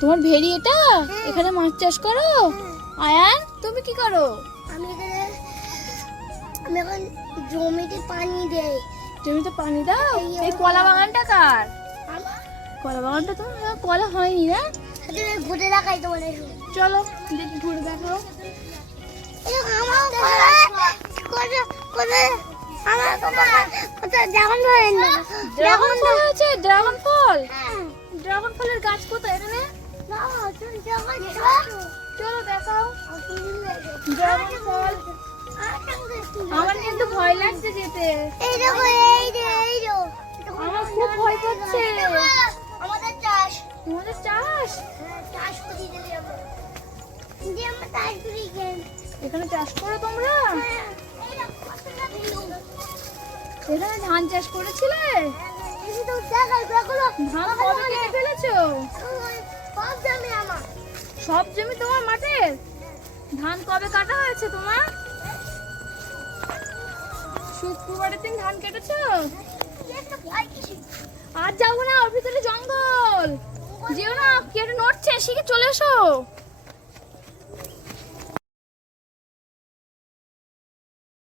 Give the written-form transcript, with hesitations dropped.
তোমার ভেড়ি এটা? এখানে মাছ চাষ করো? আয়ান তুমি কি করো? আমি এখন জমিতে পানি দেই। জমিতে পানি দাও? এই কলা বাগানটা কার? কলা বাগানটা তো কলা হয়নি না? ঘুরে দেখাই তোমার। চলো দেখি ঘুরে দেখো। ড্রাগন ফল আছে? ড্রাগন ফল? ড্রাগন ফলের গাছ কোথায় এখানে? চলো দেখাও ড্রাগন ফল। আমার কিন্তু ভয় লাগছে যেতে। আমার খুব ভয় করছে। আমাদের চাষ। তোমাদের চাষ? চাষ করি আমরা। আমরা চাষ করি। এখানে চাষ করো তোমরা? এখানে ধান চাষ করেছিলে? ধান কবে কেটে ফেলেছো? সব জমি তোমার মাঠের? ধান কবে কাটা হয়েছে তোমার? শুক্রবারের দিন ধান কেটেছো? আর যাবো না, ওর ভিতরে জঙ্গল। যেও না, কেটে নড়ছে, শিখে চলে এসো।